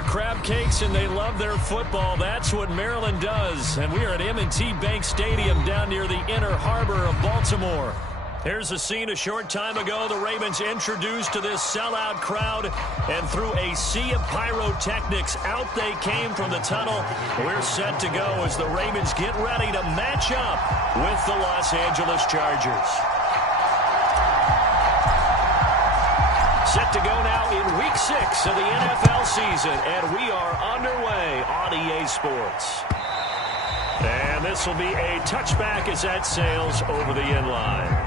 their crab cakes and they love their football. That's what Maryland does. And we are at M&T Bank Stadium down near the Inner Harbor of Baltimore. Here's a scene a short time ago. The Ravens introduced to this sellout crowd, and through a sea of pyrotechnics, out they came from the tunnel. We're set to go as the Ravens get ready to match up with the Los Angeles Chargers. Set to go now in Week 6 of the NFL season, and we are underway on EA Sports. And this will be a touchback as that sails over the end line.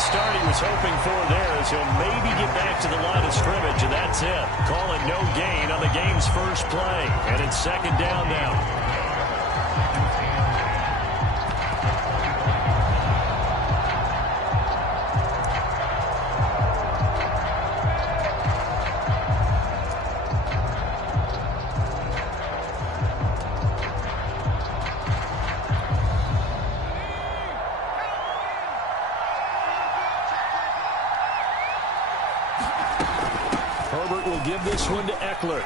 Start he was hoping for there as he'll maybe get back to the line of scrimmage, and that's it. Call it no gain on the game's first play, and it's second down now. Give this one to Eckler.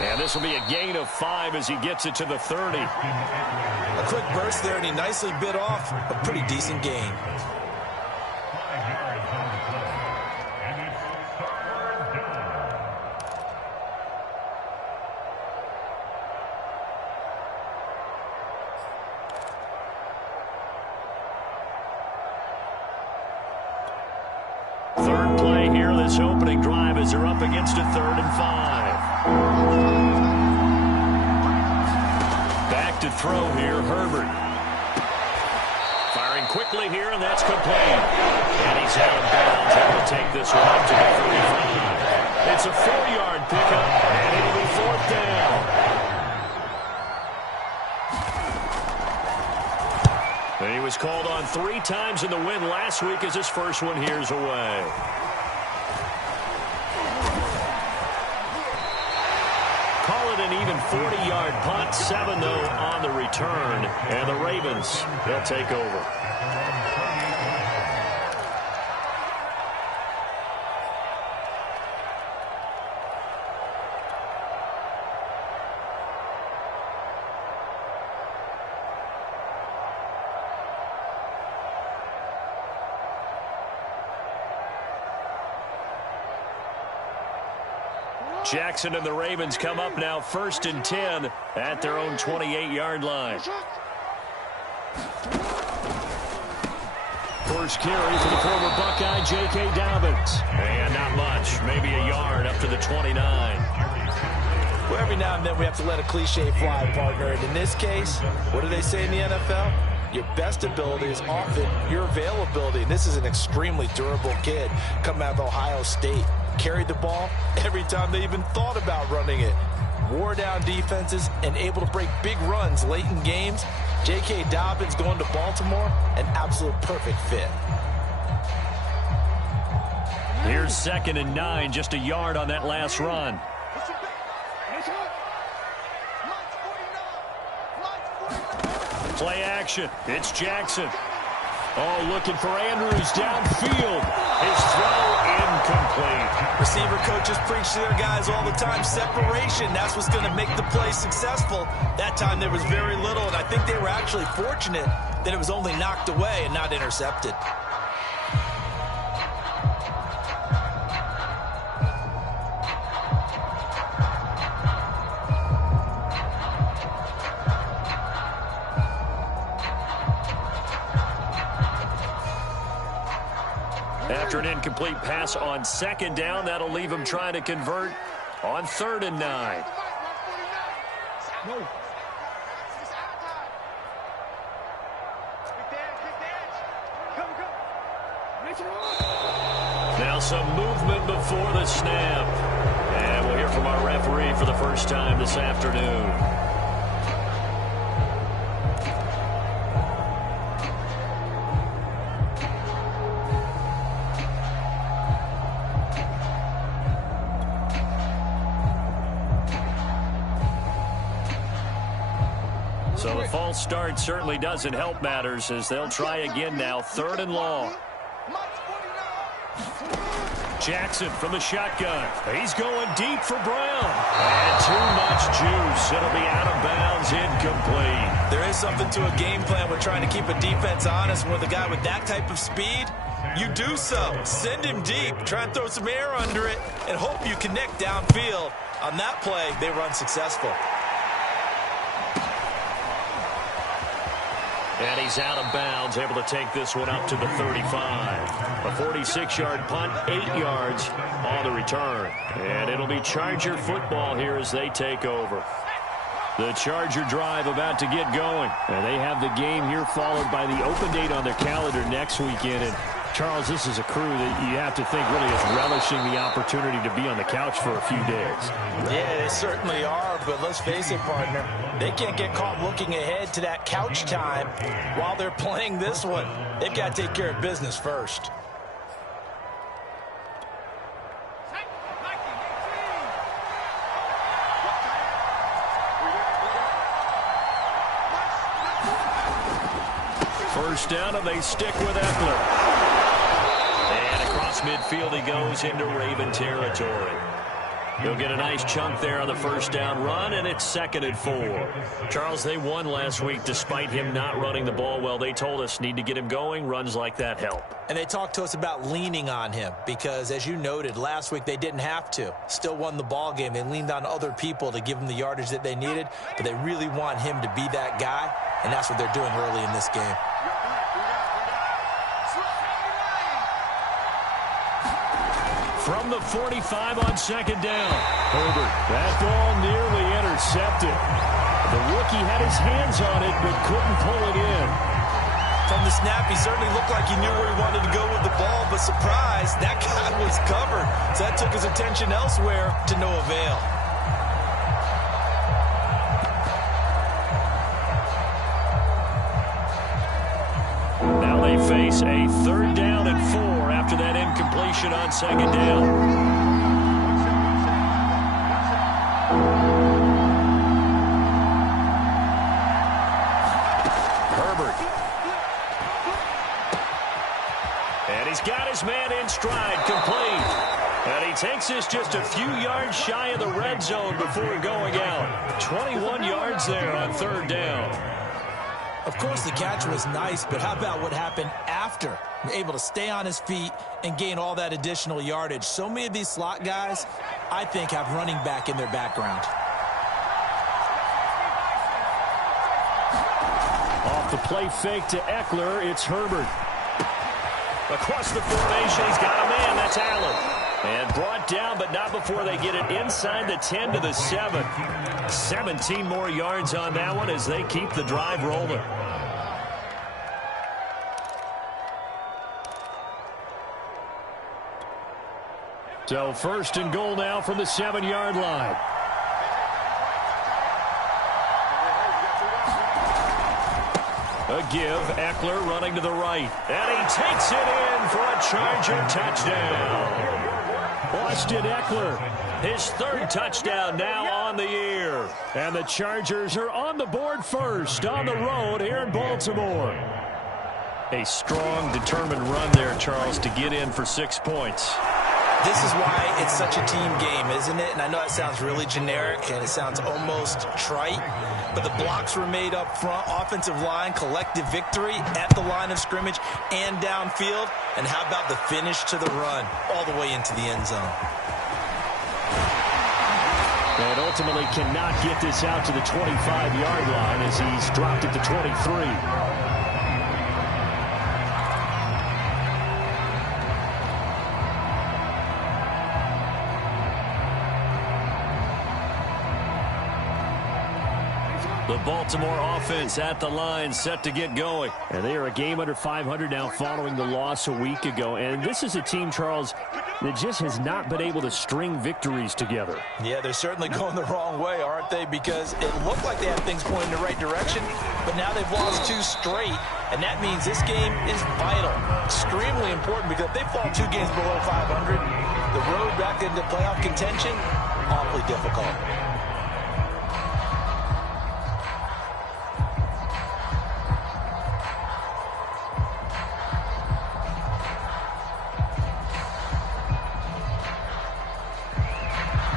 And this will be a gain of 5 as he gets it to the 30. A quick burst there, and he nicely bit off a pretty decent gain. Third play here, this opening drive as they're up against a 3rd and 5. Back to throw here, Herbert. Firing quickly here, and that's complete. And he's out of bounds. That will take this one up to the 35. It's a 4-yard pickup, and it'll be 4th down. And he was called on 3 times in the win last week as his first one here's away. Call it an even 40-yard punt, 7 though on the return, and the Ravens, they'll take over. Jackson and the Ravens come up now 1st and 10 at their own 28-yard line. First carry for the former Buckeye, J.K. Dobbins. And not much, maybe a yard up to the 29. Well, every now and then we have to let a cliche fly, partner. And in this case, what do they say in the NFL? Your best ability is often your availability. And this is an extremely durable kid coming out of Ohio State. Carried the ball every time they even thought about running it. Wore down defenses and able to break big runs late in games. J.K. Dobbins going to Baltimore, an absolute perfect fit. Here's 2nd and 9, just a yard on that last run. Play action. It's Jackson. Oh, looking for Andrews downfield. His throw incomplete. Receiver coaches preach to their guys all the time. Separation, that's what's going to make the play successful. That time there was very little, and I think they were actually fortunate that it was only knocked away and not intercepted. After an incomplete pass on 2nd down, that'll leave him trying to convert on 3rd and 9. Now some movement before the snap. And we'll hear from our referee for the first time this afternoon. So the false start certainly doesn't help matters as they'll try again now, 3rd and long. Jackson from the shotgun. He's going deep for Brown. And too much juice. It'll be out of bounds, incomplete. There is something to a game plan with trying to keep a defense honest. With a guy with that type of speed, you do so. Send him deep. Try and throw some air under it and hope you connect downfield. On that play, they run successful. And he's out of bounds, able to take this one up to the 35. A 46-yard punt, 8 yards on the return. And it'll be Charger football here as they take over. The Charger drive about to get going. And they have the game here followed by the open date on their calendar next weekend. And Charles, this is a crew that you have to think really is relishing the opportunity to be on the couch for a few days. Yeah, they certainly are, but let's face it, partner. They can't get caught looking ahead to that couch time while they're playing this one. They've got to take care of business first. First down, and they stick with Eckler. And across midfield he goes into Raven territory. He'll get a nice chunk there on the first down run, and it's 2nd and 4. Charles, they won last week despite him not running the ball well. They told us need to get him going. Runs like that help. And they talked to us about leaning on him because, as you noted, last week they didn't have to. Still won the ball game. They leaned on other people to give them the yardage that they needed, but they really want him to be that guy, and that's what they're doing early in this game. From the 45 on 2nd down. Herbert, that ball nearly intercepted. The rookie had his hands on it but couldn't pull it in. From the snap, he certainly looked like he knew where he wanted to go with the ball, but surprise, that guy was covered. So that took his attention elsewhere to no avail. Now they face a 3rd down and 4 after that incompletion on 2nd down. Herbert. And he's got his man in stride, complete. And he takes this just a few yards shy of the red zone before going out. 21 yards there on 3rd down. Of course, the catch was nice, but how about what happened after? Able to stay on his feet and gain all that additional yardage. So many of these slot guys, I think, have running back in their background. Off the play fake to Eckler, it's Herbert. Across the formation, he's got a man, that's Allen. And brought down, but not before they get it inside the 10 to the 7. 17 more yards on that one as they keep the drive rolling. So 1st and goal now from the 7-yard line. A give, Eckler running to the right. And he takes it in for a Charger touchdown. Austin Eckler, his 3rd touchdown now on the year. And the Chargers are on the board first on the road here in Baltimore. A strong, determined run there, Charles, to get in for 6 points. This is why it's such a team game, isn't it? And I know it sounds really generic and it sounds almost trite, but the blocks were made up front, offensive line, collective victory at the line of scrimmage and downfield. And how about the finish to the run all the way into the end zone? And ultimately cannot get this out to the 25-yard line as he's dropped it to 23. The Baltimore offense at the line, set to get going. And they are a game under 500 now following the loss a week ago. And this is a team, Charles, that just has not been able to string victories together. Yeah, they're certainly going the wrong way, aren't they? Because it looked like they had things pointing in the right direction, but now they've lost 2 straight. And that means this game is vital, extremely important, because if they fall 2 games below 500, the road back into playoff contention, awfully difficult.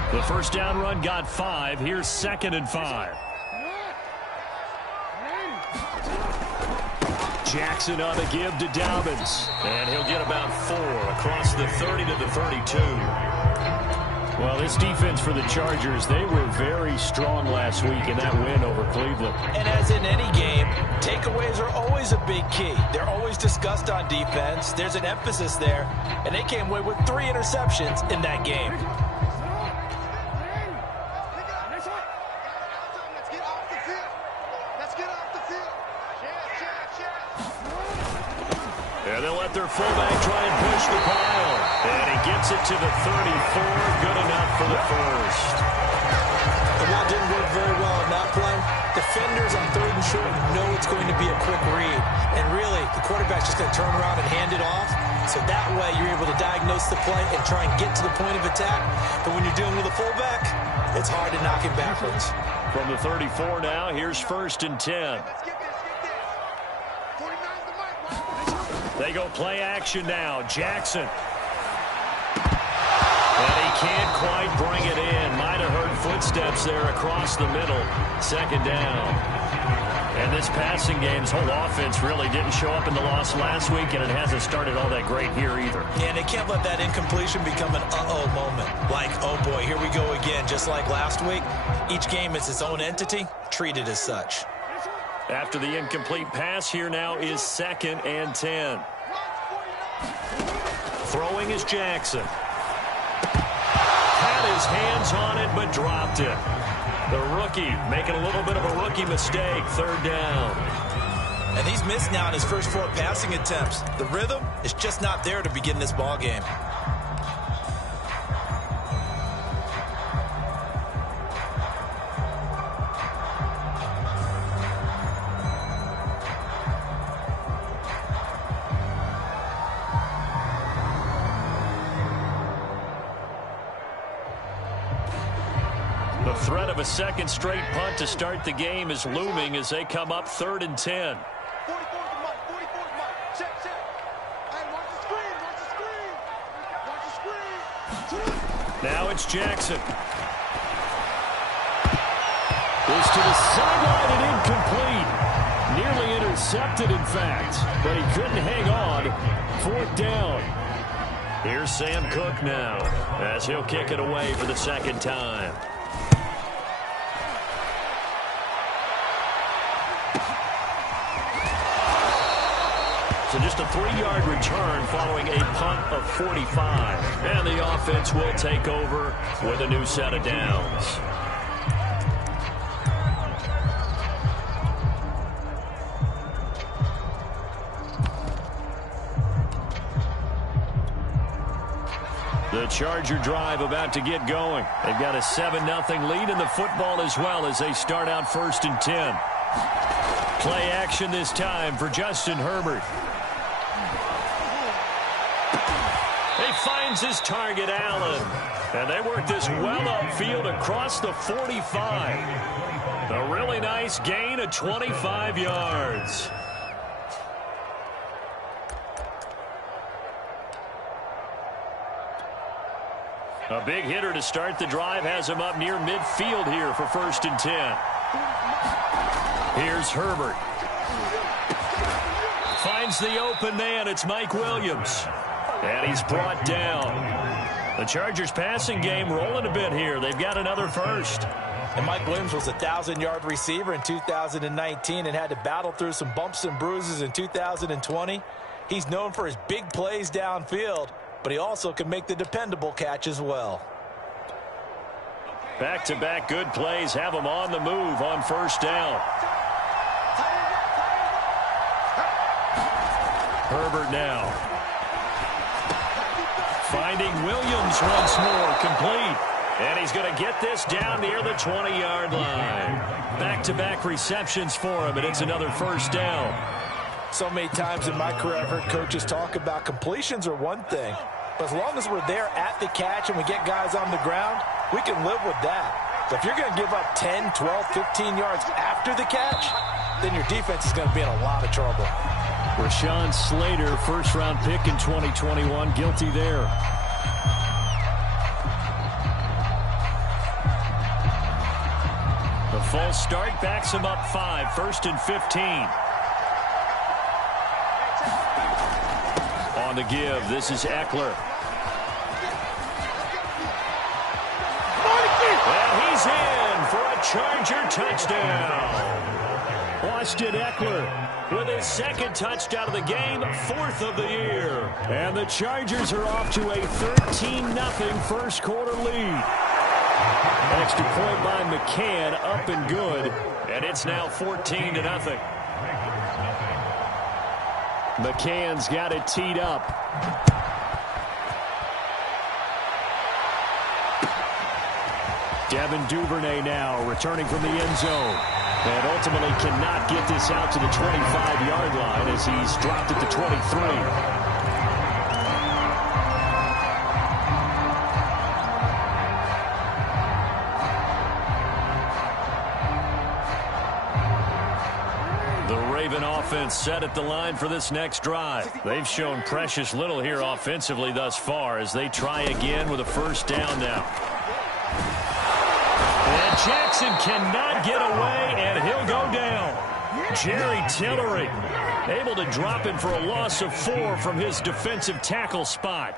The first down run got 5. Here's 2nd and 5. Jackson on the give to Dobbins. And he'll get about 4 across the 30 to the 32. Well, this defense for the Chargers, they were very strong last week in that win over Cleveland. And as in any game, takeaways are always a big key. They're always discussed on defense. There's an emphasis there. And they came away with 3 interceptions in that game. And they'll let their fullback try and push the pile. And he gets it to the 34. Good enough for the first. And that didn't work very well in that play. Defenders on 3rd and short know it's going to be a quick read. And really, the quarterback's just going to turn around and hand it off. So that way, you're able to diagnose the play and try and get to the point of attack. But when you're dealing with a fullback, it's hard to knock him backwards. From the 34 now, here's 1st and 10. They go play action now. Jackson. And he can't quite bring it in. Might have heard footsteps there across the middle. 2nd down. And this passing game's whole offense really didn't show up in the loss last week, and it hasn't started all that great here either. Yeah, and they can't let that incompletion become an uh-oh moment. Like, oh boy, here we go again, just like last week. Each game is its own entity, treated as such. After the incomplete pass, here now is 2nd and 10. Throwing is Jackson. Had his hands on it, but dropped it. The rookie making a little bit of a rookie mistake. 3rd down. And he's missed now in his first 4 passing attempts. The rhythm is just not there to begin this ball game. The threat of a 2nd straight punt to start the game is looming as they come up 3rd and 10. Now it's Jackson. Goes to the sideline and incomplete. Nearly intercepted, in fact, but he couldn't hang on. 4th down. Here's Sam Cook now as he'll kick it away for the 2nd time. So just a 3-yard return following a punt of 45. And the offense will take over with a new set of downs. The Charger drive about to get going. They've got a 7-0 lead in the football as well as they start out 1st and 10. Play action this time for Justin Herbert. He finds his target, Allen. And they work this well upfield across the 45. A really nice gain of 25 yards. A big hitter to start the drive has him up near midfield here for 1st and 10. Here's Herbert. Finds the open man. It's Mike Williams. And he's brought down. The Chargers passing game rolling a bit here. They've got another first. And Mike Williams was a 1,000-yard receiver in 2019 and had to battle through some bumps and bruises in 2020. He's known for his big plays downfield, but he also can make the dependable catch as well. Back-to-back good plays have them on the move on first down. Herbert now. Finding Williams once more, complete. And he's going to get this down near the 20-yard line. Back-to-back receptions for him, and it's another first down. So many times in my career I've heard coaches talk about completions are one thing. But as long as we're there at the catch and we get guys on the ground, we can live with that. But if you're going to give up 10, 12, 15 yards after the catch, then your defense is going to be in a lot of trouble. Rashawn Slater, first-round pick in 2021, guilty there. The false start backs him up 5, 1st and 15. On the give, this is Eckler. And he's in for a Charger touchdown. Austin Eckler with his second touchdown of the game, 4th of the year. And the Chargers are off to a 13-0 first quarter lead. Extra point by McCann, up and good. And it's now 14-0. McCann's got it teed up. Devin Duvernay now returning from the end zone. And ultimately cannot get this out to the 25-yard line as he's dropped at the 23. Offense set at the line for this next drive. They've shown precious little here offensively thus far as they try again with a first down now. And Jackson cannot get away, and he'll go down. Jerry Tillery able to drop him for a loss of 4 from his defensive tackle spot.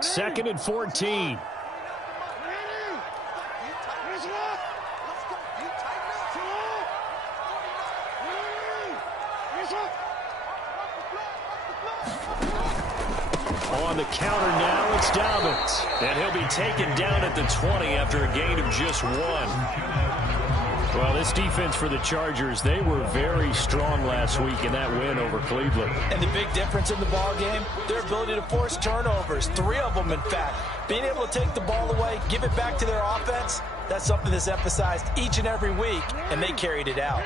Second and 14. On the counter now, it's Dobbins. And he'll be taken down at the 20 after a gain of just 1. Well, this defense for the Chargers, they were very strong last week in that win over Cleveland. And the big difference in the ball game, their ability to force turnovers, 3 of them in fact. Being able to take the ball away, give it back to their offense, that's something that's emphasized each and every week, and they carried it out.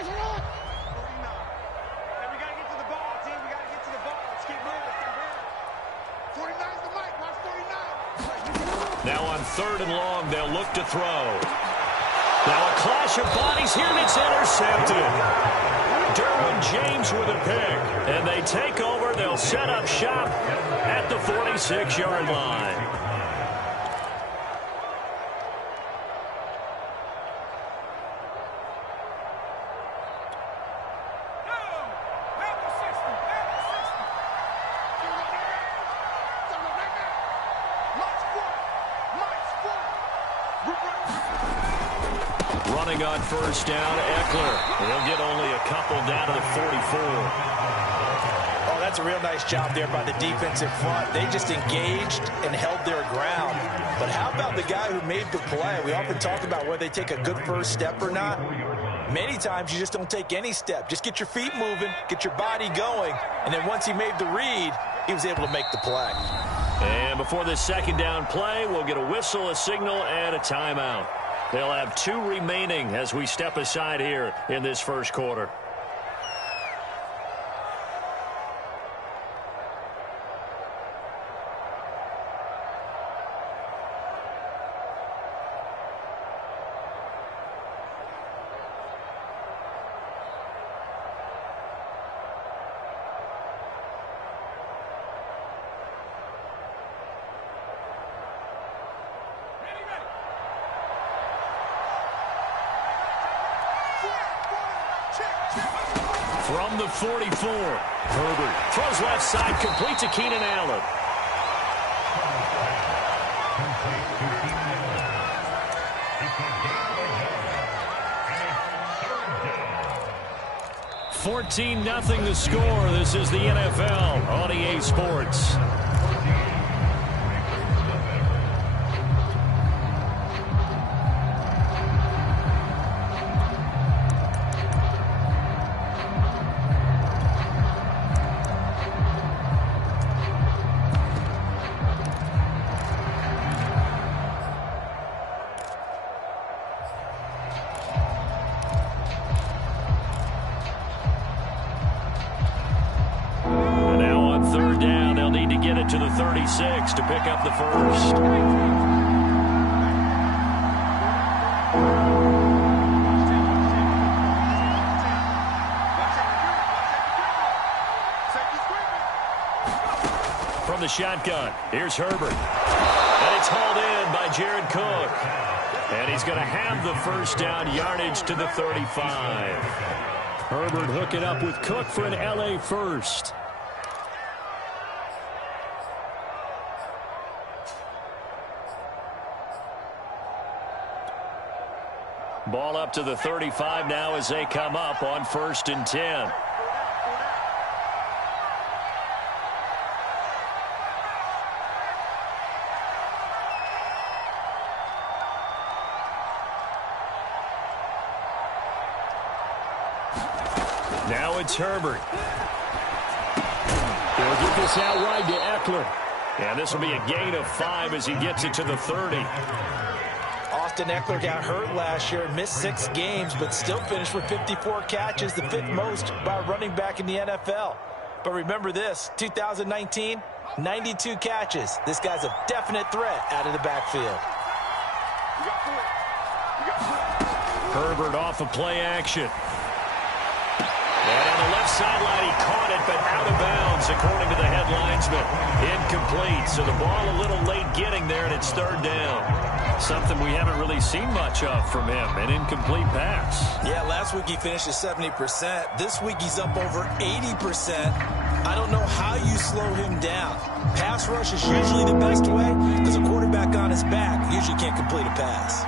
Now on 3rd and long, they'll look to throw. Now a clash of bodies here, and it's intercepted. Derwin James with a pick. And they take over. They'll set up shop at the 46-yard line. Running on first down, Eckler. He'll get only a couple down to the 44. Oh, that's a real nice job there by the defensive front. They just engaged and held their ground. But how about the guy who made the play? We often talk about whether they take a good first step or not. Many times you just don't take any step. Just get your feet moving, get your body going, and then once he made the read, he was able to make the play. And before this second down play, we'll get a whistle, a signal, and a timeout. They'll have 2 remaining as we step aside here in this first quarter. From the 44, Herbert throws left side, complete to Keenan Allen. $14-0 the score. This is the NFL on EA Sports. To the 36 to pick up the first. From the shotgun, here's Herbert. And it's hauled in by Jared Cook. And he's going to have the first down, yardage to the 35. Herbert hooking up with Cook for an LA first. Ball up to the 35 now as they come up on 1st and 10. Now it's Herbert. He'll get this out wide to Eckler. And this will be a gain of 5 as he gets it to the 30. Austin Eckler got hurt last year, missed 6 games, but still finished with 54 catches, the 5th most by a running back in the NFL. But remember this, 2019, 92 catches. This guy's a definite threat out of the backfield. Herbert off of play action. And on the left sideline, he caught it, but out of bounds, according to the head linesman. Incomplete, so the ball a little late getting there, and it's 3rd down. Something we haven't really seen much of from him, an incomplete pass. Yeah, last week he finished at 70%. This week he's up over 80%. I don't know how you slow him down. Pass rush is usually the best way because a quarterback on his back usually can't complete a pass.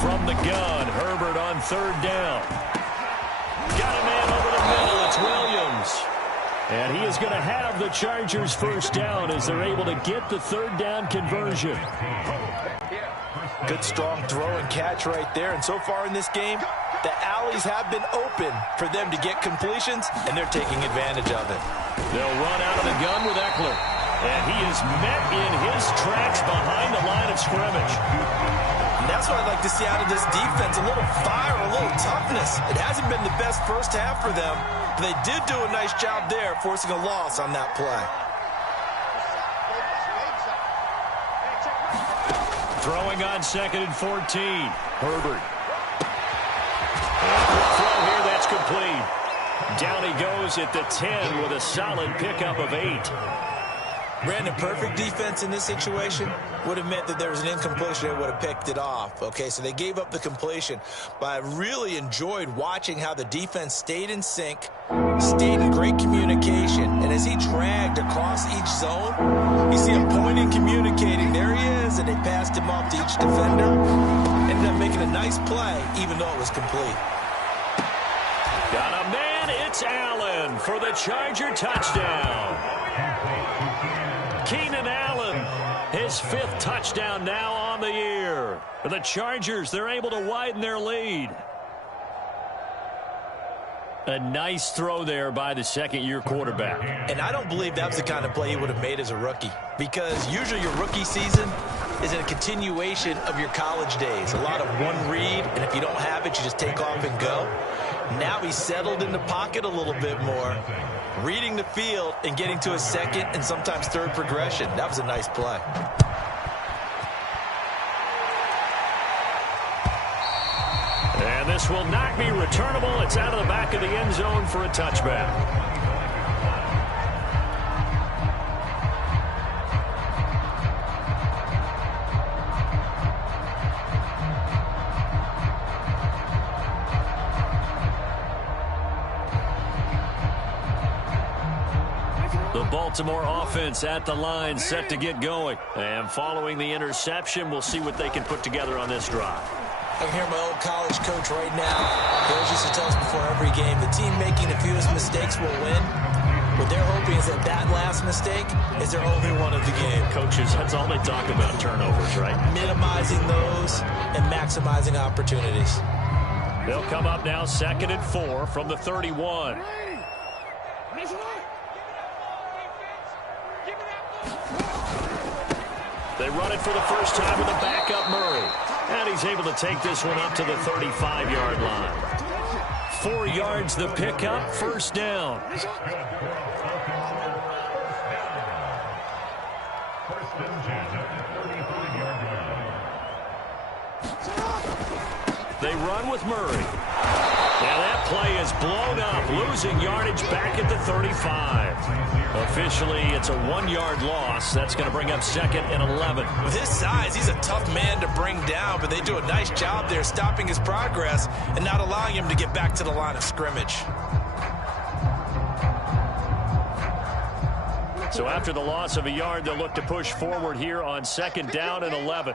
From the gun, Herbert on 3rd down. Got a man over the middle. It's Williams. And he is going to have the Chargers first down as they're able to get the 3rd down conversion. Good strong throw and catch right there. And so far in this game, the alleys have been open for them to get completions, and they're taking advantage of it. They'll run out of the gun with Eckler. And he is met in his tracks behind the line of scrimmage. And that's what I'd like to see out of this defense. A little fire, a little toughness. It hasn't been the best first half for them, but they did do a nice job there, forcing a loss on that play. Throwing on 2nd and 14. Herbert. And a quick throw here, that's complete. Down he goes at the 10 with a solid pickup of 8. Brandon, perfect defense in this situation would have meant that there was an incompletion. They would have picked it off. Okay, so they gave up the completion. But I really enjoyed watching how the defense stayed in sync, stayed in great communication. And as he dragged across each zone, you see him pointing, communicating. There he is, and they passed him off to each defender. Ended up making a nice play, even though it was complete. Got a man, it's Allen for the Charger touchdown. Keenan Allen, his 5th touchdown now on the year. For the Chargers, they're able to widen their lead. A nice throw there by the 2nd-year quarterback. And I don't believe that was the kind of play he would have made as a rookie, because usually your rookie season is a continuation of your college days. A lot of one read, and if you don't have it, you just take off and go. Now he's settled in the pocket a little bit more, reading the field and getting to a 2nd and sometimes 3rd progression. That was a nice play. And this will not be returnable. It's out of the back of the end zone for a touchback. The Baltimore offense at the line, set to get going. And following the interception, we'll see what they can put together on this drive. I can hear my old college coach right now. He always used to tell us before every game, the team making the fewest mistakes will win. What they're hoping is that that last mistake is their only one of the game. Coaches, that's all they talk about, turnovers, right? Minimizing those and maximizing opportunities. They'll come up now 2nd and 4 from the 31. They run it for the first time with a backup Murray. And he's able to take this one up to the 35-yard line. 4 yards the pickup, first down. They run with Murray. And that play is blown up, losing yardage back at the 35. Officially, it's a 1-yard loss. That's going to bring up 2nd and 11. With his size, he's a tough man to bring down, but they do a nice job there stopping his progress and not allowing him to get back to the line of scrimmage. So after the loss of a yard, they'll look to push forward here on 2nd down and 11.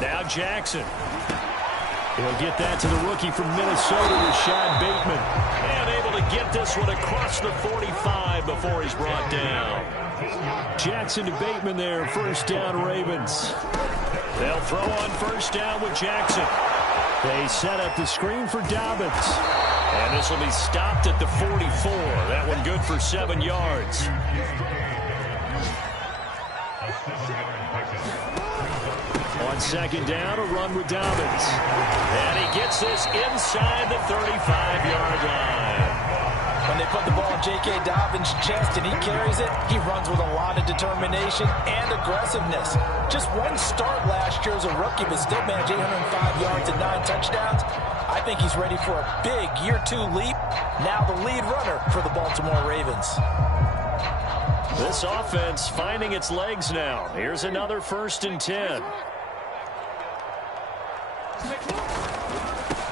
Now Jackson. He'll get that to the rookie from Minnesota, Rashad Bateman. And able to get this one across the 45 before he's brought down. Jackson to Bateman there, first down Ravens. They'll throw on first down with Jackson. They set up the screen for Dobbins. And this will be stopped at the 44. That one good for 7 yards. On 2nd down, a run with Dobbins. And he gets this inside the 35-yard line. When they put the ball in J.K. Dobbins' chest and he carries it, he runs with a lot of determination and aggressiveness. Just one start last year as a rookie, but still managed 805 yards and 9 touchdowns. I think he's ready for a big year 2 leap. Now the lead runner for the Baltimore Ravens. This offense finding its legs now. Here's another 1st and 10.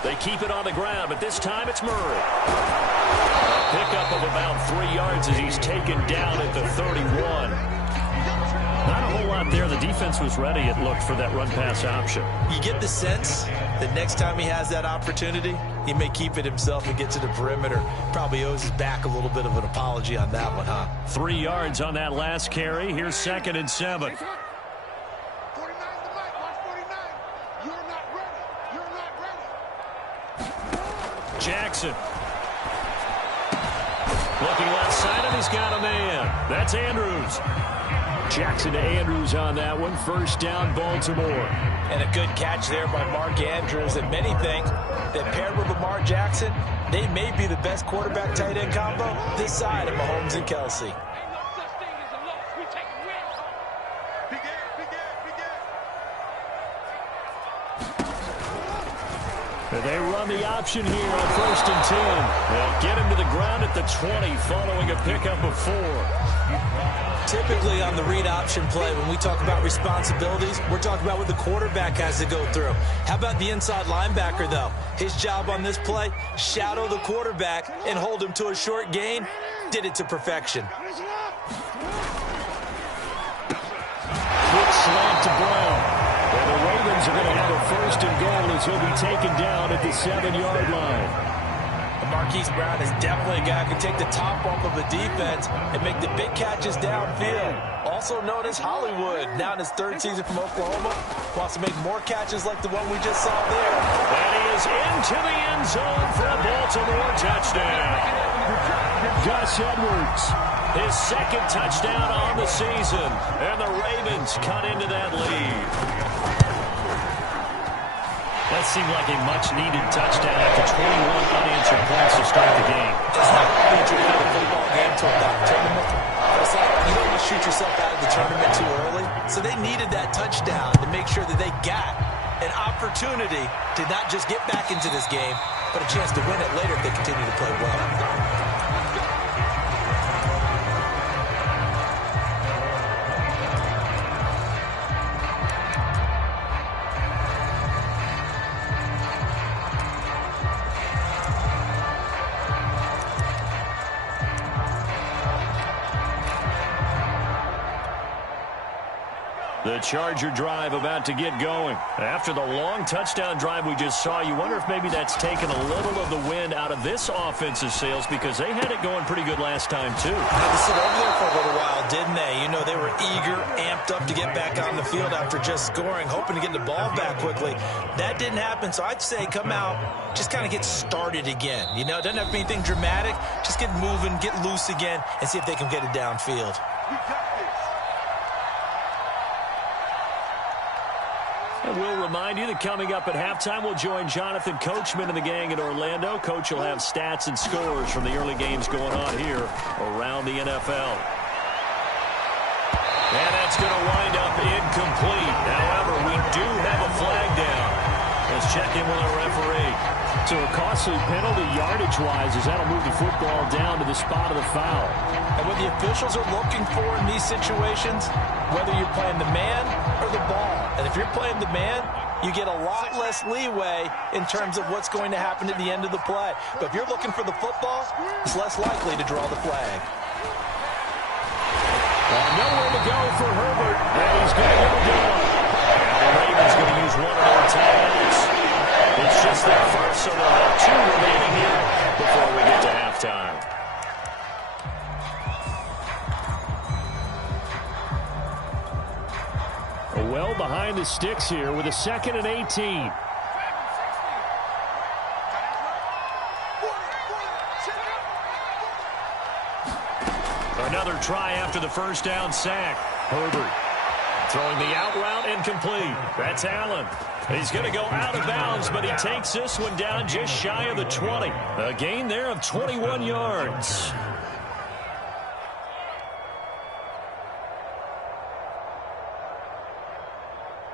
They keep it on the ground, but this time it's Murray. A pickup of about 3 yards as he's taken down at the 31. Not a whole lot there. The defense was ready, it looked, for that run-pass option. You get the sense that next time he has that opportunity, he may keep it himself and get to the perimeter. Probably owes his back a little bit of an apology on that one, huh? 3 yards on that last carry. Here's 2nd and 7. Jackson. Looking left side, and he's got a man. That's Andrews. Jackson to Andrews on that one. First down, Baltimore. And a good catch there by Mark Andrews. And many think that paired with Lamar Jackson, they may be the best quarterback-tight end combo this side of Mahomes and Kelsey. They run the option here on 1st and 10. They'll get him to the ground at the 20 following a pickup of 4. Typically on the read option play, when we talk about responsibilities, we're talking about what the quarterback has to go through. How about the inside linebacker, though? His job on this play, shadow the quarterback and hold him to a short gain. Did it to perfection. Quick slant to Brown. And the Ravens are going to have a 1st and goal as he'll be taken down at the 7-yard line. Marquise Brown is definitely a guy who can take the top off of a defense and make the big catches downfield. Also known as Hollywood, now in his 3rd season from Oklahoma. Wants to make more catches like the one we just saw there. And he is into the end zone for a Baltimore touchdown. Gus Edwards, his 2nd touchdown on the season. And the Ravens cut into that lead. That seemed like a much-needed touchdown after 21 unanswered points to start the game. It's not like you win a football game to a tournament. It's like you don't want to shoot yourself out of the tournament too early. So they needed that touchdown to make sure that they got an opportunity to not just get back into this game, but a chance to win it later if they continue to play well. The Charger drive about to get going. After the long touchdown drive we just saw, you wonder if maybe that's taken a little of the wind out of this offense's sails because they had it going pretty good last time, too. Had to sit over there for a little while, didn't they? You know, they were eager, amped up to get back on the field after just scoring, hoping to get the ball back quickly. That didn't happen, so I'd say come out, just kind of get started again. You know, it doesn't have to be anything dramatic. Just get moving, get loose again, and see if they can get it downfield. And we'll remind you that coming up at halftime, we'll join Jonathan Coachman and the gang in Orlando. Coach will have stats and scores from the early games going on here around the NFL. And that's going to wind up incomplete. However, we do have a flag down. Let's check in with our referee. So a costly penalty yardage-wise as that'll move the football down to the spot of the foul. And what the officials are looking for in these situations, whether you're playing the man or the ball. And if you're playing the man, you get a lot less leeway in terms of what's going to happen at the end of the play. But if you're looking for the football, it's less likely to draw the flag. Nowhere to go for Herbert, and he's going to go down. And the Ravens going to use one more timeouts. It's just their first, so they'll have two remaining here before we get to halftime. Well behind the sticks here with a 2nd and 18. Another try after the first down sack. Herbert throwing the out route incomplete. That's Allen. He's going to go out of bounds, but he takes this one down just shy of the 20. A gain there of 21 yards.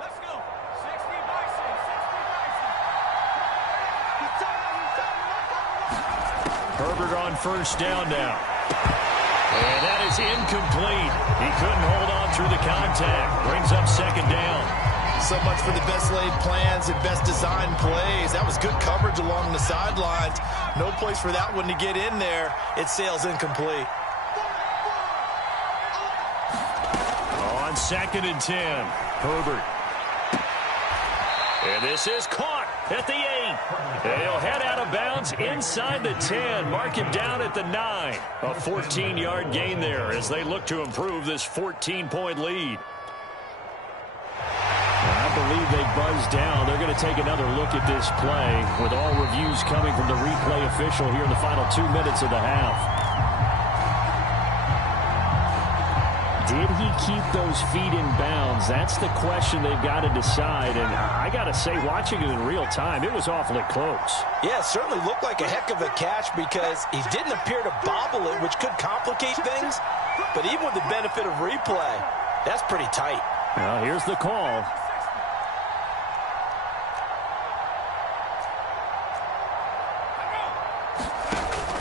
Let's go. 60 Bison. Herbert on first down now. And that is incomplete. He couldn't hold on through the contact. Brings up 2nd down. So much for the best laid plans and best designed plays. That was good coverage along the sidelines. No place for that one to get in there. It sails incomplete. On 2nd and 10, Herbert. And this is caught at the 8. They'll head out of bounds inside the 10. Mark him down at the 9. A 14-yard gain there as they look to improve this 14-point lead. I believe they buzzed down. They're going to take another look at this play with all reviews coming from the replay official here in the final 2 minutes of the half. Did he keep those feet in bounds? That's the question they've got to decide. And I got to say, watching it in real time, it was awfully close. Yeah, it certainly looked like a heck of a catch because he didn't appear to bobble it, which could complicate things. But even with the benefit of replay, that's pretty tight. Well, here's the call.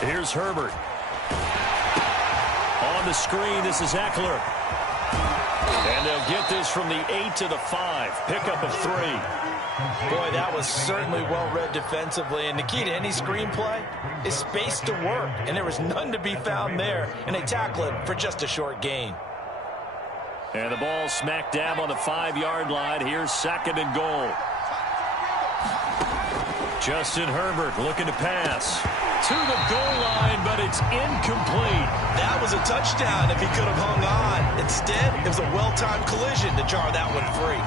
Here's Herbert. On the screen, this is Eckler. And they'll get this from the 8 to the 5. Pickup of 3. Boy, that was certainly well-read defensively. And the key to any screenplay is space to work. And there was none to be found there. And they tackle it for just a short gain. And the ball smack dab on the 5-yard line. Here's 2nd and goal. Justin Herbert looking to pass to the goal line, but it's incomplete. That was a touchdown if he could have hung on. Instead, it was a well-timed collision to jar that one free.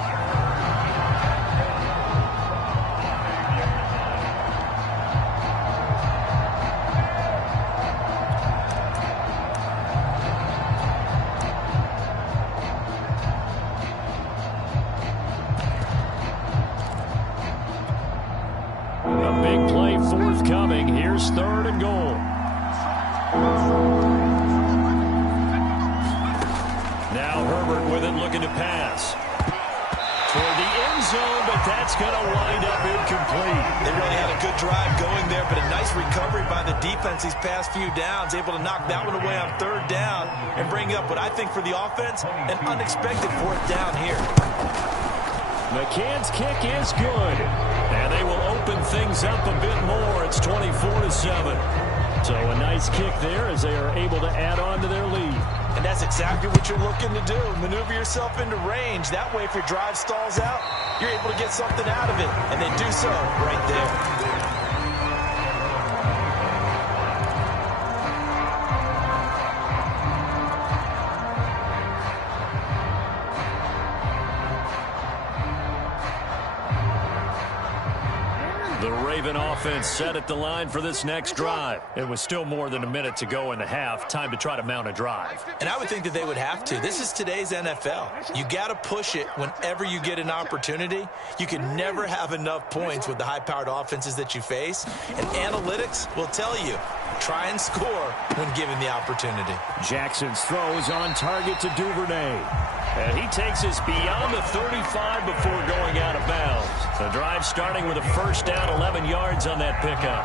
A big play forthcoming. Here's 3rd and goal. Now Herbert with it, looking to pass toward the end zone, but that's going to wind up incomplete. They really had a good drive going there, but a nice recovery by the defense these past few downs, able to knock that one away on 3rd down and bring up what I think for the offense, an unexpected 4th down here. McCann's kick is good, and they will open things up a bit more. It's 24-7. So a nice kick there as they are able to add on to their lead. And that's exactly what you're looking to do. Maneuver yourself into range. That way, if your drive stalls out, you're able to get something out of it. And they do so right there. The Raven offense set at the line for this next drive. It was still more than a minute to go in the half. Time to try to mount a drive. And I would think that they would have to. This is today's NFL. You got to push it whenever you get an opportunity. You can never have enough points with the high-powered offenses that you face. And analytics will tell you, try and score when given the opportunity. Jackson's throw is on target to Duvernay. And he takes us beyond the 35 before going out of bounds. The drive starting with a first down, 11 yards on that pickup.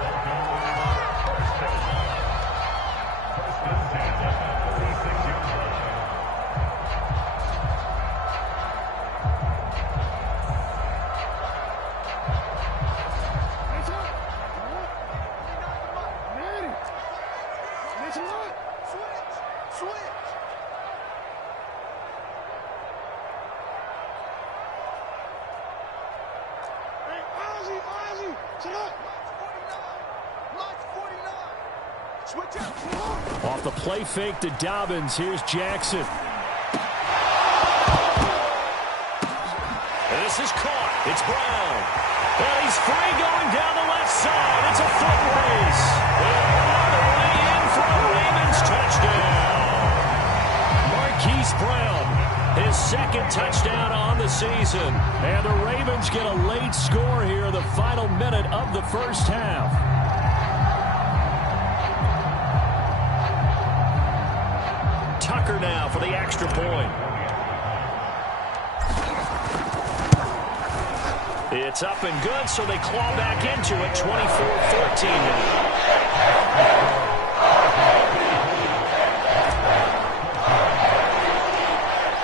Off the play fake to Dobbins. Here's Jackson. This is caught. It's Brown. And he's free going down the left side. It's a foot race. And another way in for a Ravens touchdown. Marquise Brown, his second touchdown on the season. And the Ravens get a late score here in the final minute of the first half. Tucker now for the extra point. It's up and good, so they claw back into it, 24-14 now.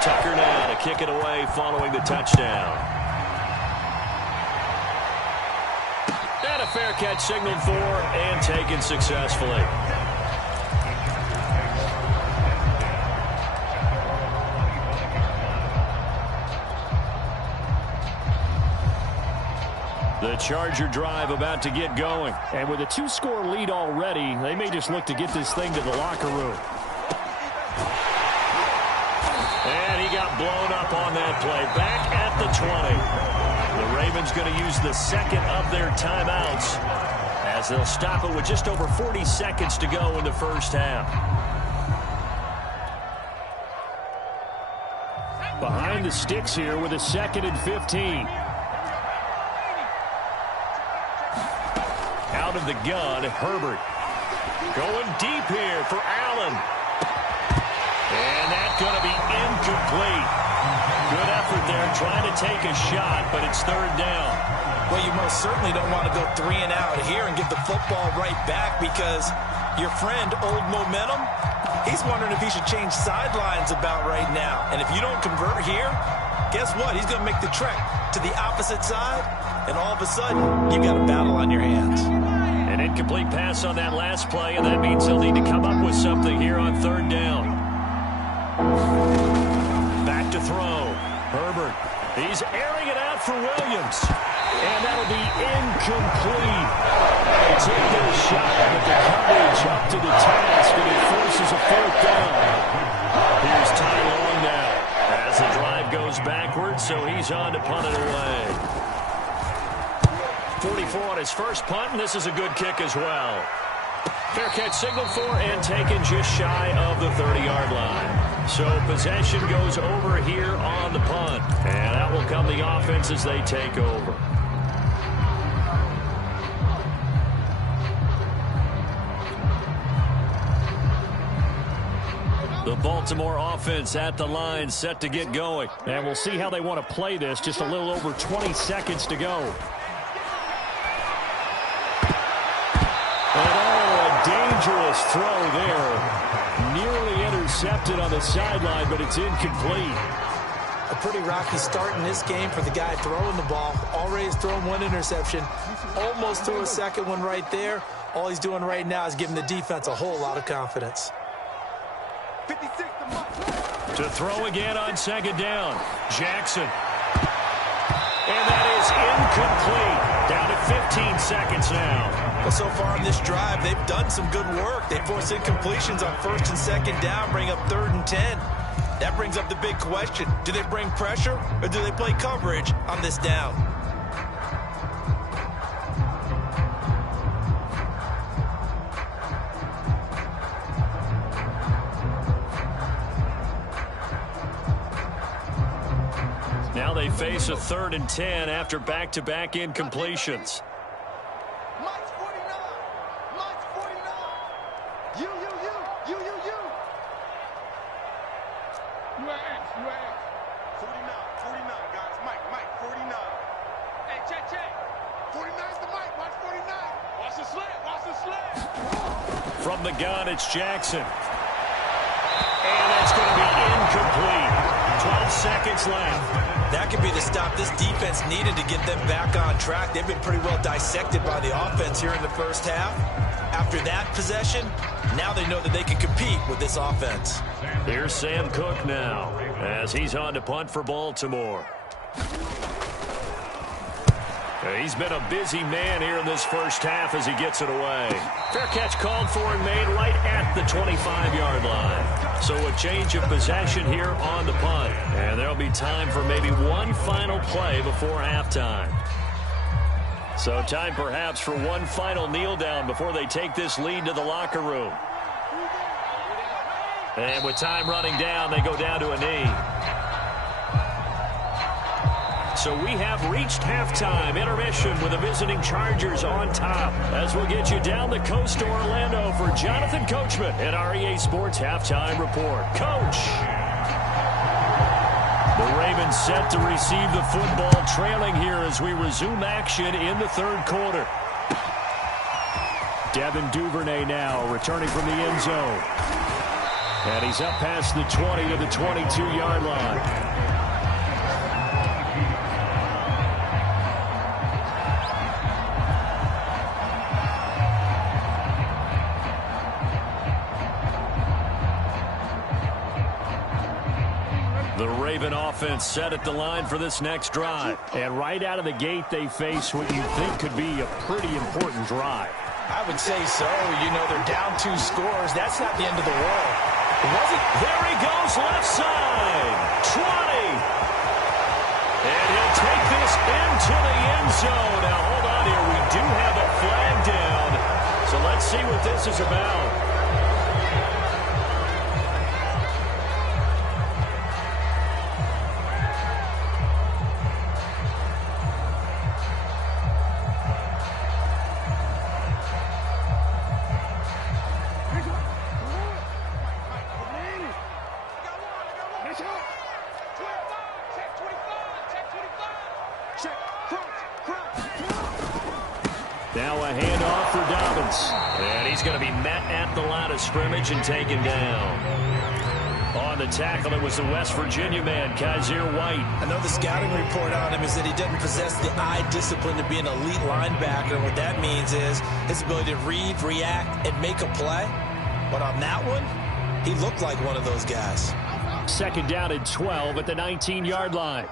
Tucker now to kick it away following the touchdown. And a fair catch signaled for and taken successfully. The Charger drive about to get going. And with a 2-score lead already, they may just look to get this thing to the locker room. And he got blown up on that play. Back at the 20. The Ravens going to use the second of their timeouts as they'll stop it with just over 40 seconds to go in the first half. Behind the sticks here with a 2nd and 15. Out of the gun, Herbert. Going deep here for Allen. And that's going to be incomplete. Good effort there trying to take a shot, but it's third down. Well, you most certainly don't want to go 3 and out here and get the football right back because your friend, Old Momentum, he's wondering if he should change sidelines about right now. And if you don't convert here, guess what? He's going to make the trek to the opposite side, and all of a sudden, you've got a battle on your hands. An incomplete pass on that last play, and that means they'll need to come up with something here on third down. Back to throw. Herbert. He's airing it out for Williams. And that'll be incomplete. They take their shot, but the coverage up to the task, and it forces a fourth down. Here's Ty Long now as the drive goes backwards, so he's on to punt it away. 44 on his first punt, and this is a good kick as well. Fair catch signaled for and taken just shy of the 30-yard line. So possession goes over here on the punt, and out will come the offense as they take over. The Baltimore offense at the line set to get going. And we'll see how they want to play this. Just a little over 20 seconds to go. And a dangerous throw there. Nearly intercepted on the sideline, but it's incomplete. A pretty rocky start in this game for the guy throwing the ball. Already has thrown one interception. Almost threw a second one right there. All he's doing right now is giving the defense a whole lot of confidence. 56 to Mike. To throw again on second down. Jackson. And that is incomplete. Down to 15 seconds now. Well, so far on this drive, they've done some good work. They force incompletions on first and second down, bring up 3rd and 10. That brings up the big question. Do they bring pressure or do they play coverage on this down? Now they face a 3rd and 10 after back-to-back incompletions. Mike's 49. Mike's 49. You. You are X. 49, guys. Mike, 49. Hey, check. 49's the Mike. Watch 49. Watch the slant. From the gun, it's Jackson. And that's going to be incomplete. 12 seconds left. That could be the stop this defense needed to get them back on track. They've been pretty well dissected by the offense here in the first half. After that possession, now they know that they can compete with this offense. Here's Sam Cook now as he's on to punt for Baltimore. He's been a busy man here in this first half as he gets it away. Fair catch called for and made right at the 25-yard line. So a change of possession here on the punt. And there'll be time for maybe one final play before halftime. So time perhaps for one final kneel down before they take this lead to the locker room. And with time running down, they go down to a knee. So we have reached halftime. Intermission with the visiting Chargers on top. As we'll get you down the coast to Orlando for Jonathan Coachman at our EA Sports Halftime Report. Coach! The Ravens set to receive the football, trailing here as we resume action in the 3rd quarter. Devin Duvernay now returning from the end zone. And he's up past the 20 to the 22-yard line. The Raven offense set at the line for this next drive. And right out of the gate, they face what you think could be a pretty important drive. I would say so. You know, they're down 2 scores. That's not the end of the world. Was it? There he goes, left side. 20. And he'll take this into the end zone. Now, hold on here. We do have a flag down. So let's see what this is about. Now a handoff for Dobbins. And he's going to be met at the line of scrimmage and taken down. On the tackle, it was the West Virginia man, Kaiser White. I know the scouting report on him is that he doesn't possess the eye discipline to be an elite linebacker. What that means is his ability to read, react, and make a play. But on that one, he looked like one of those guys. 2nd down and 12 at the 19-yard line.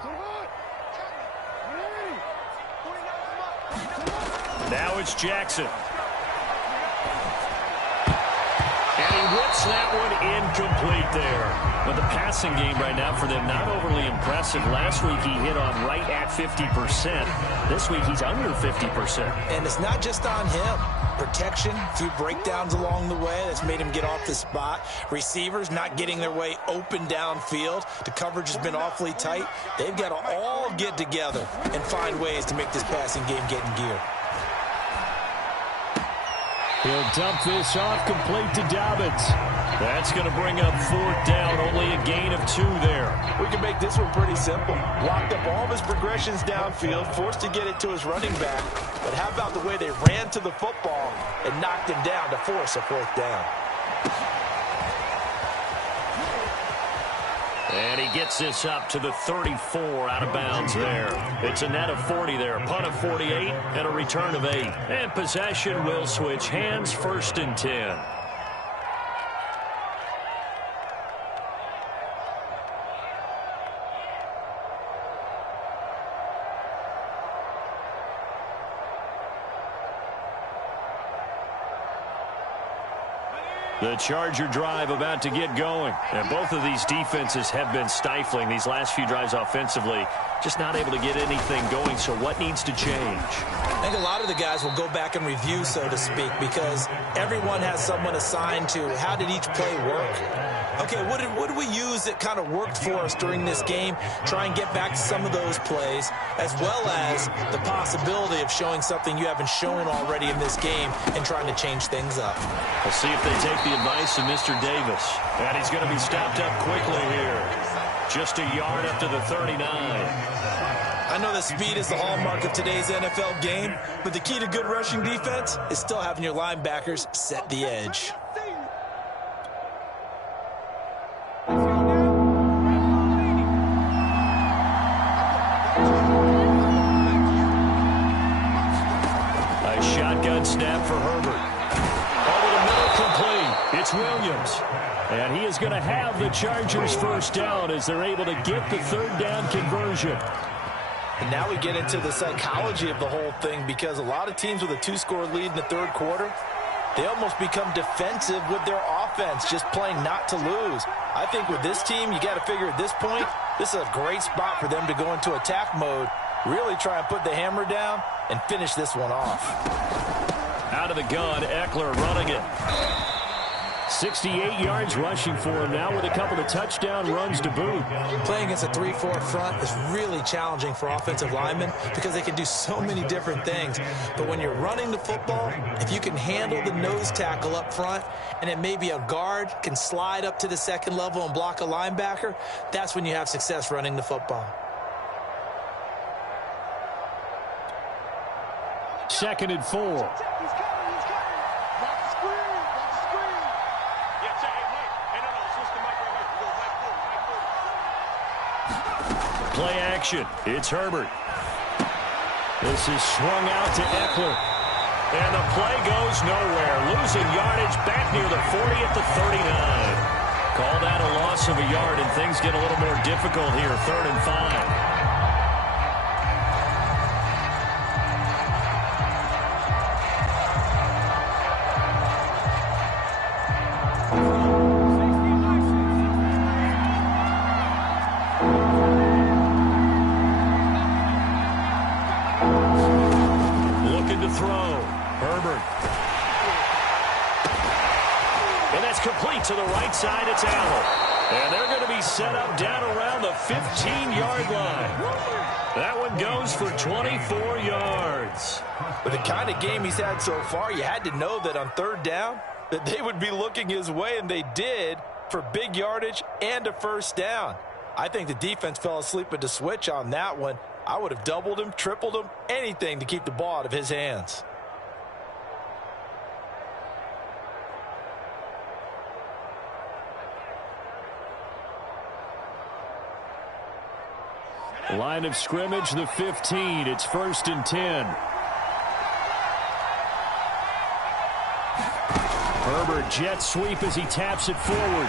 Now it's Jackson. And he whips that one incomplete there. But the passing game right now for them, not overly impressive. Last week he hit on right at 50%. This week he's under 50%. And it's not just on him. Protection, a few breakdowns along the way that's made him get off the spot. Receivers not getting their way open downfield. The coverage has been awfully tight. They've got to all get together and find ways to make this passing game get in gear. He'll dump this off complete to Dobbins. That's going to bring up 4th down, only a gain of 2 there. We can make this one pretty simple. Locked up all of his progressions downfield, forced to get it to his running back. But how about the way they ran to the football and knocked him down to force a 4th down? And he gets this up to the 34 out of bounds there. It's a net of 40 there. Punt of 48 and a return of 8. And possession will switch hands, 1st and 10. The Charger drive about to get going. And both of these defenses have been stifling these last few drives offensively. Just not able to get anything going. So what needs to change? I think a lot of the guys will go back and review, so to speak, because everyone has someone assigned to how did each play work. Okay, what did we use that kind of worked for us during this game? Try and get back to some of those plays, as well as the possibility of showing something you haven't shown already in this game and trying to change things up. We'll see if they take the advice of Mr. Davis. And he's going to be stopped up quickly here. Just a yard up to the 39. I know that speed is the hallmark of today's NFL game, but the key to good rushing defense is still having your linebackers set the edge. A shotgun snap for Herbert. Over the middle, complete. It's Williams. And he is going to have the Chargers 1st down as they're able to get the 3rd down conversion. And now we get into the psychology of the whole thing, because a lot of teams with a 2-score lead in the 3rd quarter, they almost become defensive with their offense, just playing not to lose. I think with this team, you got to figure at this point, this is a great spot for them to go into attack mode, really try and put the hammer down and finish this one off. Out of the gun, Eckler running it. 68 yards rushing for him now with a couple of touchdown runs to boot. Playing against a 3-4 front is really challenging for offensive linemen because they can do so many different things. But when you're running the football, if you can handle the nose tackle up front, and it may be a guard can slide up to the 2nd level and block a linebacker, that's when you have success running the football. 2nd and 4. Play action. It's Herbert. This is swung out to Eckler. And the play goes nowhere. Losing yardage back near the 40 at the 39. Call that a loss of a yard, and things get a little more difficult here. 3rd and 5. To the right side, it's Allen. And they're going to be set up down around the 15-yard line. That one goes for 24 yards. With the kind of game he's had so far, you had to know that on 3rd down, that they would be looking his way, and they did, for big yardage and a 1st down. I think the defense fell asleep at the switch on that one. I would have doubled him, tripled him, anything to keep the ball out of his hands. Line of scrimmage, the 15. It's 1st and 10. Herbert jet sweep as he taps it forward.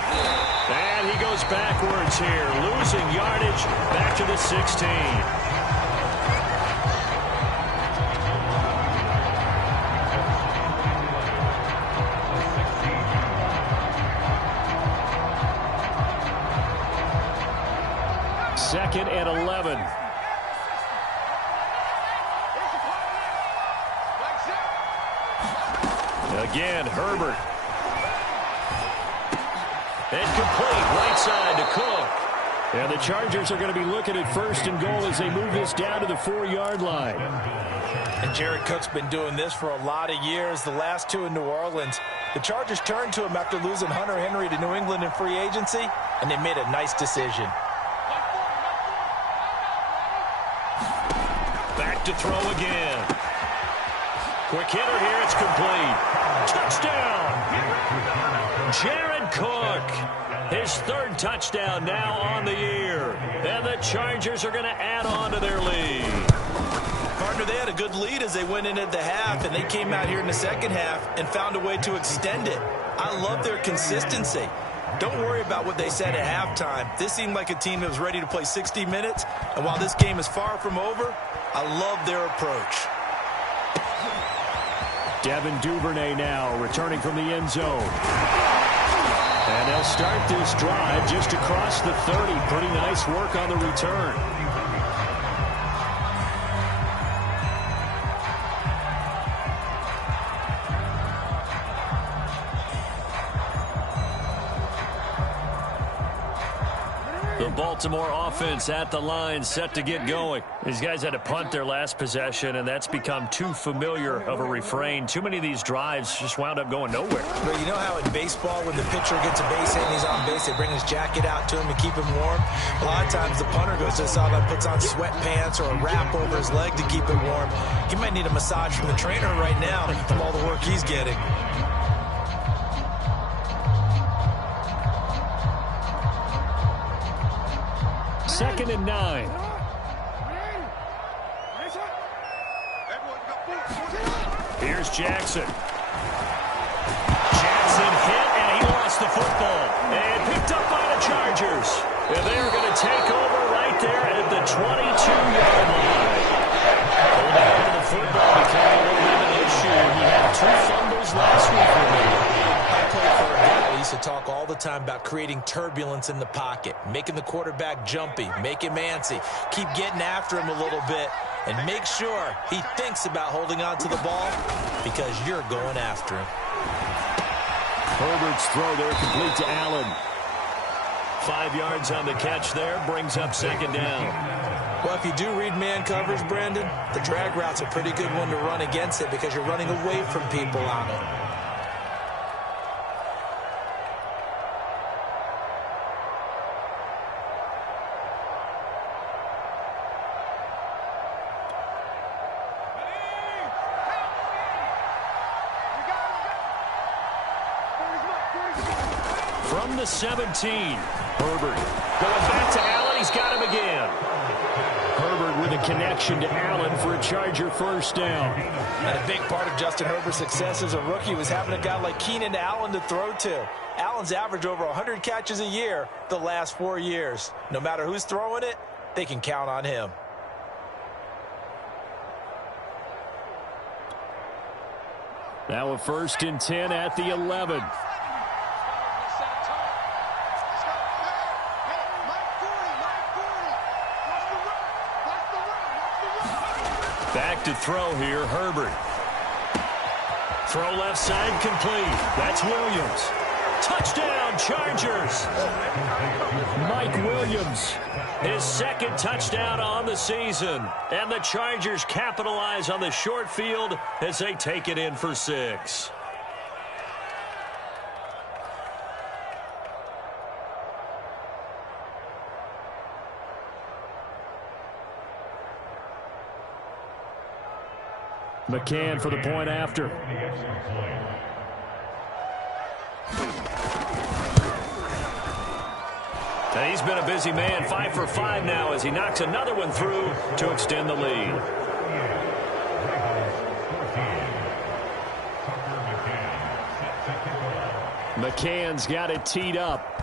And he goes backwards here. Losing yardage back to the 16. Second and 11. Again, Herbert. And complete right side to Cook. And the Chargers are going to be looking at 1st and goal as they move this down to the 4-yard line. And Jared Cook's been doing this for a lot of years, the last 2 in New Orleans. The Chargers turned to him after losing Hunter Henry to New England in free agency, and they made a nice decision. Back to throw again. Quick hitter here. It's complete. Touchdown. Jared Cook. His third touchdown now on the year. And the Chargers are going to add on to their lead. Partner, they had a good lead as they went into the half, and they came out here in the second half and found a way to extend it. I love their consistency. Don't worry about what they said at halftime. This seemed like a team that was ready to play 60 minutes, and while this game is far from over, I love their approach. Devin Duvernay now returning from the end zone. And they'll start this drive just across the 30. Pretty nice work on the return. The Baltimore offense at the line, set to get going. These guys had to punt their last possession, and that's become too familiar of a refrain. Too many of these drives just wound up going nowhere. But you know how in baseball, when the pitcher gets a base hit and he's on base, they bring his jacket out to him to keep him warm? A lot of times the punter goes to the sideline, puts on sweatpants or a wrap over his leg to keep it warm. He might need a massage from the trainer right now from all the work he's getting. Second and 9. Here's Jackson. Jackson hit, and he lost the football. And picked up by the Chargers. And they're going to take over right there at the 22-yard line. Holding on to the football became a little bit of an issue. He had 2 fumbles last week, remember. I played for a guy that used to talk all the time about creating turbulence in the pocket, making the quarterback jumpy, make him antsy, keep getting after him a little bit, and make sure he thinks about holding on to the ball because you're going after him. Herbert's throw there complete to Allen. 5 yards on the catch there, brings up second down. Well, if you do read man coverage, Brandon, the drag route's a pretty good one to run against it because you're running away from people on it. From the 17, Herbert going back to Allen. He's got him again. Herbert with a connection to Allen for a Charger first down. And a big part of Justin Herbert's success as a rookie was having a guy like Keenan Allen to throw to. Allen's averaged over 100 catches a year the last 4 years. No matter who's throwing it, they can count on him. Now a 1st and 10 at the 11. Back to throw here, Herbert. Throw left side complete. That's Williams. Touchdown, Chargers. Mike Williams. His 2nd touchdown on the season. And the Chargers capitalize on the short field as they take it in for 6. McCann for the point after. And he's been a busy man, 5 for 5 now as he knocks another one through to extend the lead. McCann's got it teed up.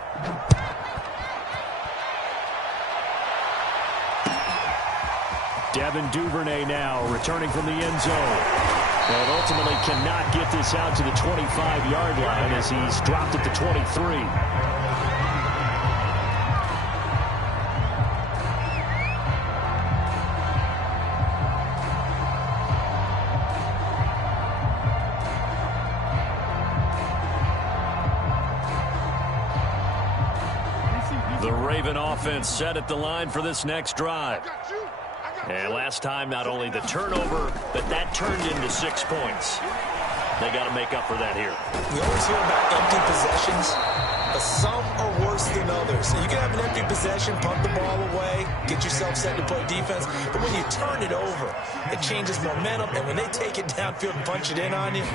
Devin Duvernay now returning from the end zone. But ultimately cannot get this out to the 25-yard line as he's dropped at the 23. The Raven offense set at the line for this next drive. And last time, not only the turnover, but that turned into 6 points. They got to make up for that here. We always hear about empty possessions, but some are worse than others. So you can have an empty possession, pump the ball away, get yourself set to play defense. But when you turn it over, it changes momentum. And when they take it downfield and punch it in on you,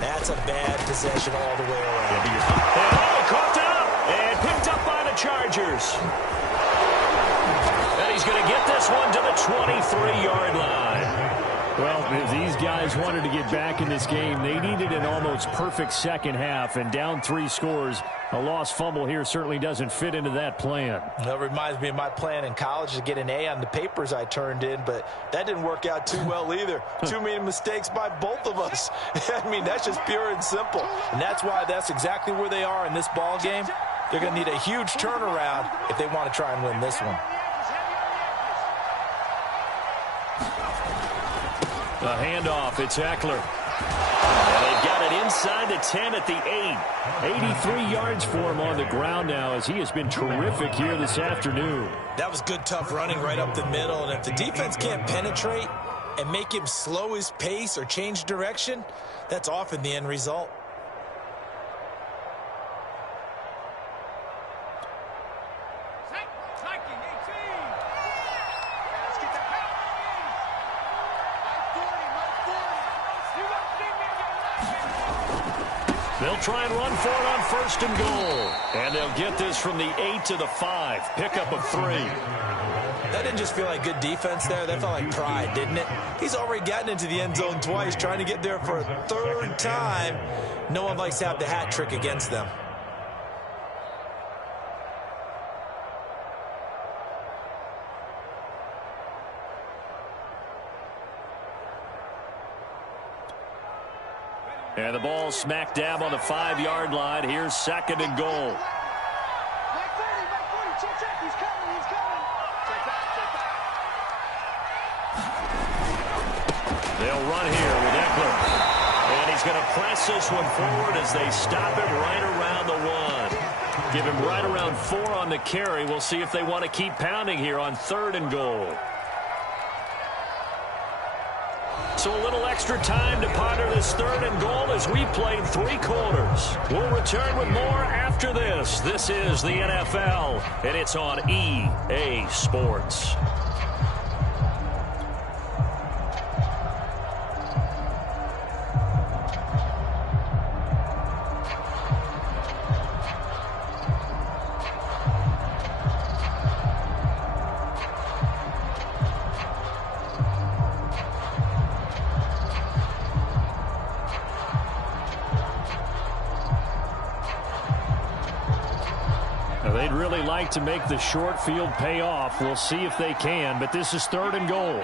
that's a bad possession all the way around. Oh, caught up and picked up Chargers. And he's going to get this one to the 23-yard line. Well, if these guys wanted to get back in this game, they needed an almost perfect second half, and down 3 scores. A lost fumble here certainly doesn't fit into that plan. That reminds me of my plan in college to get an A on the papers I turned in, but that didn't work out too well either. Too many mistakes by both of us. I mean, that's just pure and simple. And that's why that's exactly where they are in this ball game. They're going to need a huge turnaround if they want to try and win this one. A handoff, it's Eckler. And they've got it inside the 10 at the 8. 83 yards for him on the ground now as he has been terrific here this afternoon. That was good, tough running right up the middle. And if the defense can't penetrate and make him slow his pace or change direction, that's often the end result. They'll try and run for it on 1st and goal. And they'll get this from the 8 to the 5. Pickup of 3. That didn't just feel like good defense there. That felt like pride, didn't it? He's already gotten into the end zone twice, trying to get there for a 3rd time. No one likes to have the hat trick against them. And the ball smack dab on the 5-yard line. Here's 2nd and goal. They'll run here with Eckler. And he's going to press this one forward as they stop him right around the 1. Give him right around 4 on the carry. We'll see if they want to keep pounding here on 3rd and goal. So a little extra time to ponder this 3rd and goal as we played 3 quarters. We'll return with more after this. This is the NFL, and it's on EA Sports. They'd really like to make the short field pay off. We'll see if they can, but this is 3rd and goal.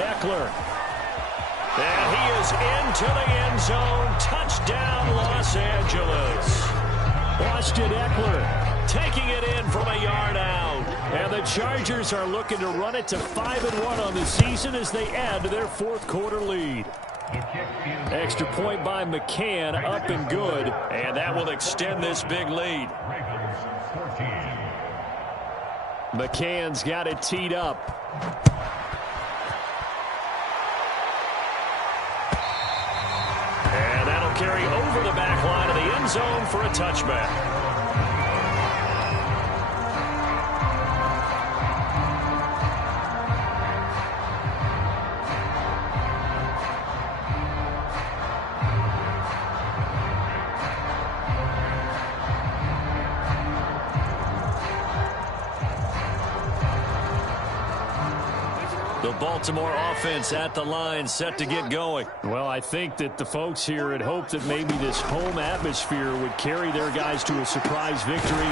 Eckler. And he is into the end zone. Touchdown, Los Angeles. Austin Eckler taking it in from a yard out. And the Chargers are looking to run it to 5-1 on the season as they add to their 4th quarter lead. Extra point by McCann, up and good, and that will extend this big lead. McCann's got it teed up. And that'll carry over the back line of the end zone for a touchback. Baltimore offense at the line, set to get going. Well, I think that the folks here had hoped that maybe this home atmosphere would carry their guys to a surprise victory,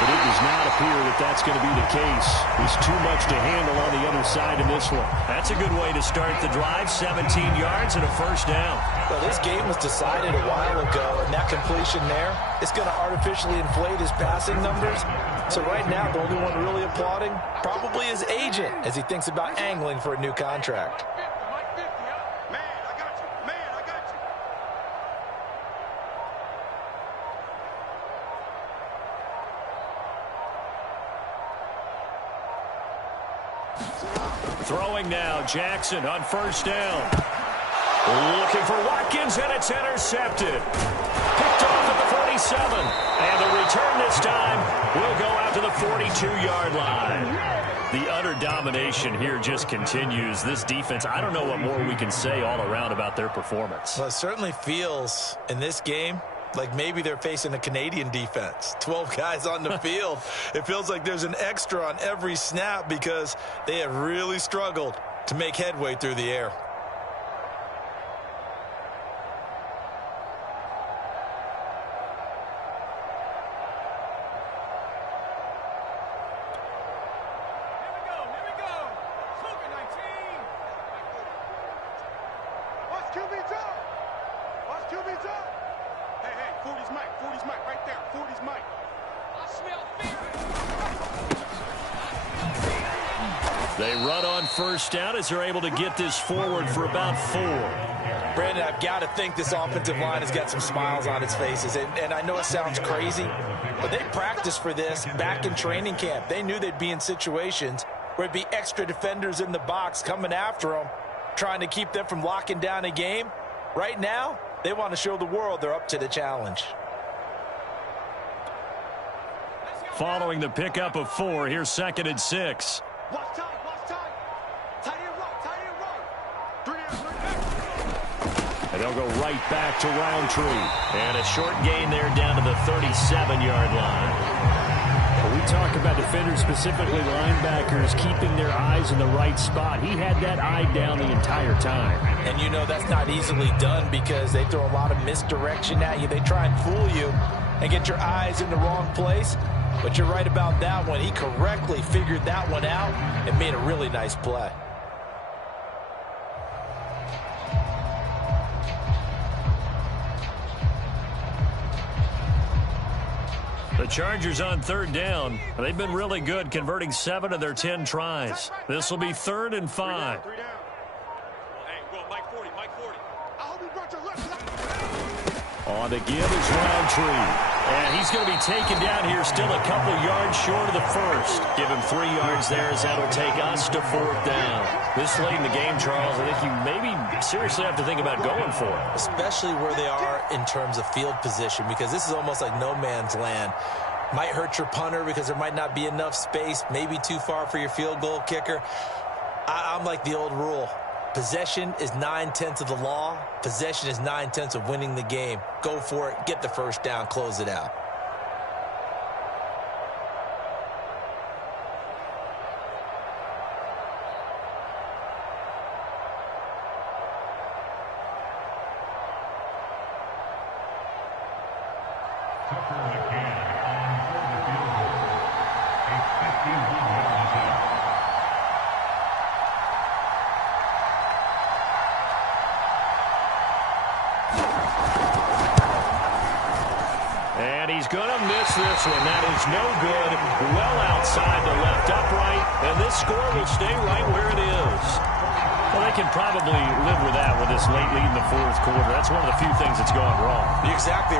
but it does not appear that that's going to be the case. There's too much to handle on the other side in this one. That's a good way to start the drive, 17 yards and a 1st down. Well, this game was decided a while ago, and that completion there is going to artificially inflate his passing numbers. So right now, the only one really applauding probably his agent as he thinks about angling for a new contract. Man, I got you. Man, I got you. Throwing now, Jackson on 1st down. Looking for Watkins, and it's intercepted. Picked off at the 47. And the return this time will go out to the 42-yard line. The utter domination here just continues. This defense, I don't know what more we can say all around about their performance. Well, it certainly feels in this game Like maybe they're facing a Canadian defense. 12 guys on the field. It feels like there's an extra on every snap because they have really struggled to make headway through the air. They run on first down as they're able to get this forward for about 4. Brandon, I've got to think this offensive line has got some smiles on its faces. And I know it sounds crazy, but they practiced for this back in training camp. They knew they'd be in situations where it'd be extra defenders in the box coming after them, trying to keep them from locking down a game. Right now, they want to show the world they're up to the challenge. Following the pickup of 4, here's 2nd and 6. Watch time, watch time. Tight end right, 3 down. And they'll go right back to Roundtree. And a short gain there down to the 37-yard line. When we talk about defenders, specifically linebackers, keeping their eyes in the right spot, he had that eye down the entire time. And you know that's not easily done because they throw a lot of misdirection at you. They try and fool you and get your eyes in the wrong place. But you're right about that one. He correctly figured that one out and made a really nice play. The Chargers on 3rd down. They've been really good, converting 7 of their 10 tries. This will be 3rd and 5. 3 down. Hey, go Mike 40, Mike 40. I hope you brought your left. On the give is Roundtree. And he's going to be taken down here, still a couple yards short of the first. Give him 3 yards there as that'll take us to 4th down. This late in the game, Charles, I think you maybe seriously have to think about going for it. Especially where they are in terms of field position, because this is almost like no man's land. Might hurt your punter because there might not be enough space, maybe too far for your field goal kicker. I'm like the old rule. Possession is 9/10 of the law. Possession is 9/10 of winning the game. Go for it. Get the first down. Close it out. He's going to miss this one. That is no good. Well outside the left upright. And this score will stay right where it is. Well, they can probably live with that with this late lead in the 4th quarter. That's one of the few things that's gone wrong. Exactly.